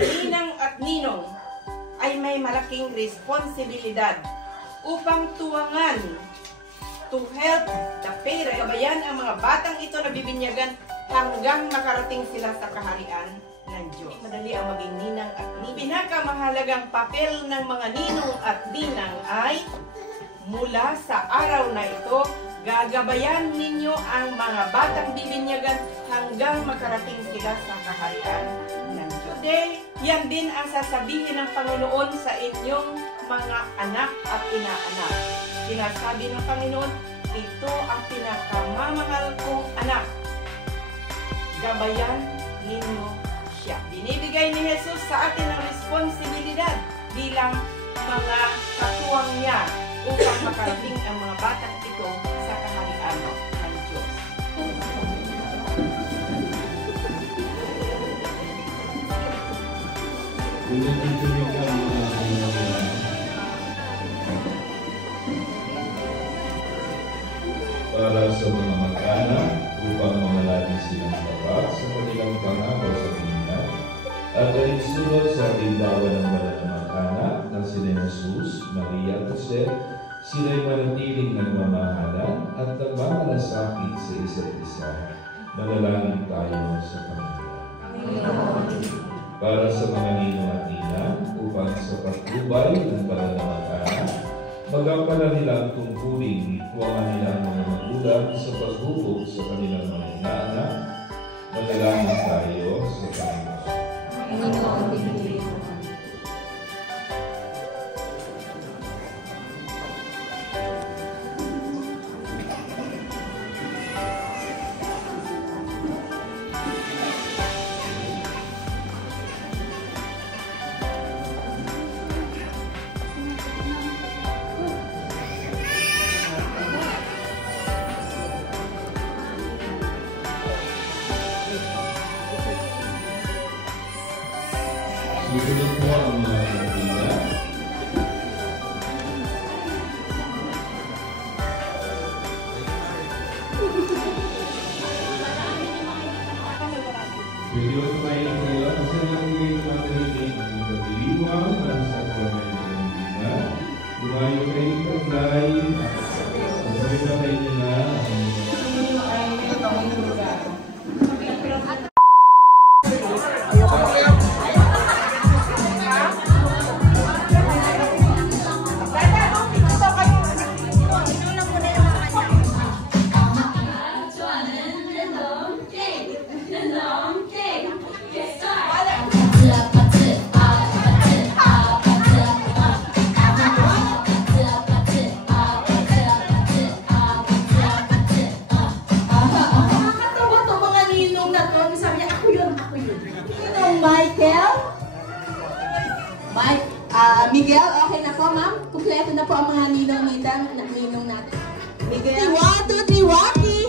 Ninang at ninong ay may malaking responsibilidad upang tuwangan to help the parent, gabayan ang mga batang ito na bibinyagan hanggang makarating sila sa kaharian ng Diyos. Madali ang maging ninang at ninong. Pinakamahalagang papel ng mga ninong at ninang ay mula sa araw na ito, gagabayan ninyo ang mga batang bibinyagan hanggang makarating sila sa kaharian ng Diyos. Today, yan din ang sasabihin ng Panginoon sa inyong mga anak at inaanak. Sinasabi ng Panginoon, ito ang pinakamamahal kong anak. Gabayan ninyo siya. Binibigay ni Jesus sa atin ang responsibilidad bilang mga katuwang niya upang makarating ang mga batang ito sa kaharian ng Diyos. Para sa mga mag-anak upang mamalagi silang tapat sa kanilang pangako sa Kanya at alinsunod sa tindawan ng banal na mag-anak na sila Jesus, Maria at Jose, sila'y manatiling nagmamahalan at nagmamalasakit sa isa't isa. Manalangin tayo sa Panginoon. Para sa mga ninong at ninang upang sa patnubay ng banal na mag-anak, magampalan nilang tungkulin, tuwangan nila ang mga magulang sa paghubog sa kanilang mga inaanak. Manalangin tayo sa Panginoon. Susunod po ang mga kapatid. Pwede ko kumain ng ngayon kasi nangingay ng mga kanilig ng pagdiliwang para sa kawalan ng pagdiliwa. Lumayo kayo ng pag-fly. Sasabihin na kayo nila Miguel, okay na po, ma'am? Kumpleto na po ang mga ninong natin. Miguel. 1, 2, 3, walking!